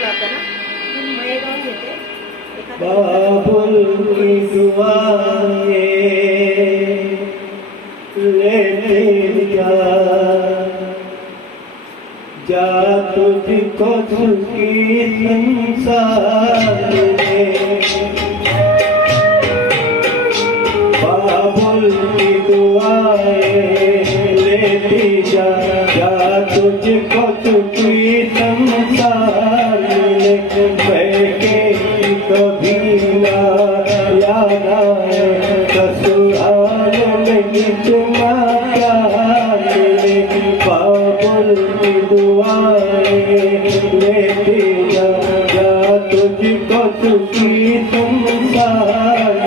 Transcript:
बोलवला होता ना, मयेगाव घेते बाबुल की दुआएं लेते जा तुझको सुखी संसार में। बाबुल की दुआएं लेती जा तुझको सुखी संसार में। कभी ना याद आए ससुराल में कितना प्यार मिले। बाबुल की दुआएं लेती जा तुझको सुखी संसार